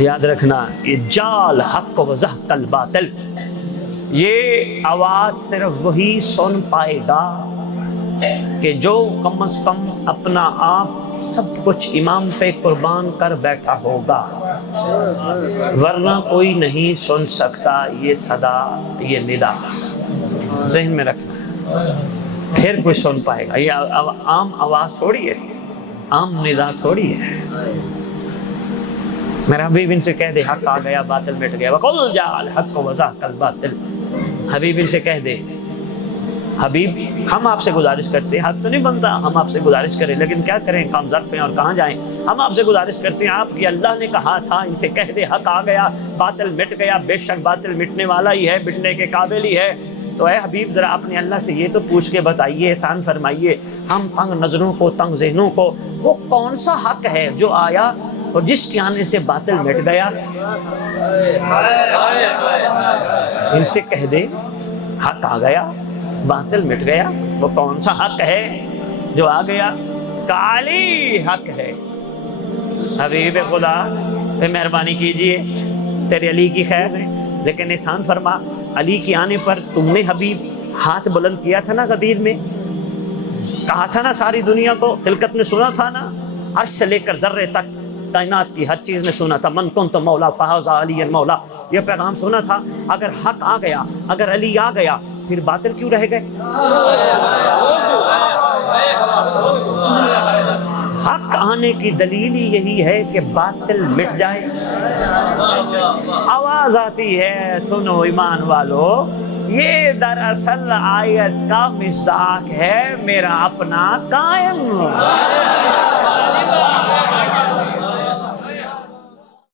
یاد رکھنا یہ جال حق و زحق الباطل، یہ آواز صرف وہی سن پائے گا کہ جو کم از کم اپنا آپ سب کچھ امام پہ قربان کر بیٹھا ہوگا، ورنہ کوئی نہیں سن سکتا یہ صدا، یہ ندا، ذہن میں رکھنا، پھر کوئی سن پائے گا۔ یہ عام آواز تھوڑی ہے، عام ندا تھوڑی ہے۔ میرا حبیب ان سے کہہ دے حق آ گیا باطل مٹ گیا، وَقُلْ جَاءَ الْحَقُّ وَزَهَقَ الْبَاطِلُ۔ حبیب ان سے کہہ دے، حبیب ہم آپ سے گزارش کرتے ہیں، حق تو نہیں بنتا ہم آپ سے گزارش کریں، لیکن کیا کریں، کام ظرف ہیں اور کہاں جائیں، ہم آپ سے گزارش کرتے ہیں، آپ کی اللہ نے کہا تھا ان سے کہہ دے حق آ گیا باطل مٹ گیا، بے شک باطل مٹنے والا ہی ہے، مٹنے کے قابل ہی ہے۔ تو اے حبیب ذرا اپنے اللہ سے یہ تو پوچھ کے بتائیے، احسان فرمائیے ہم تنگ نظروں کو، تنگ ذہنوں کو، وہ کون سا حق ہے جو آیا اور جس کے آنے سے باطل مٹ گیا؟ ان سے کہہ دے حق آ گیا باطل مٹ گیا، وہ کون سا حق ہے جو آ گیا؟ کالی حق ہے۔ حبیب خدا مہربانی کیجئے، تیرے علی کی خیر ہے، لیکن احسان فرما علی کے آنے پر تم نے حبیب ہاتھ بلند کیا تھا نا غدیر میں، کہا تھا نا ساری دنیا کو، خلقت نے سنا تھا نا، عرش سے لے کر ذرے تک کائنات کی ہر چیز نے سنا تھا، من کنت مولا فہذا علی مولا، یہ پیغام سنا تھا۔ اگر حق آ گیا، اگر علی آ گیا، پھر باطل کیوں رہ گئے؟ حق آنے کی دلیل ہی یہی ہے کہ باطل مٹ جائے۔ آواز آتی ہے سنو ایمان والو، یہ دراصل آیت کا مصداق ہے میرا اپنا قائم۔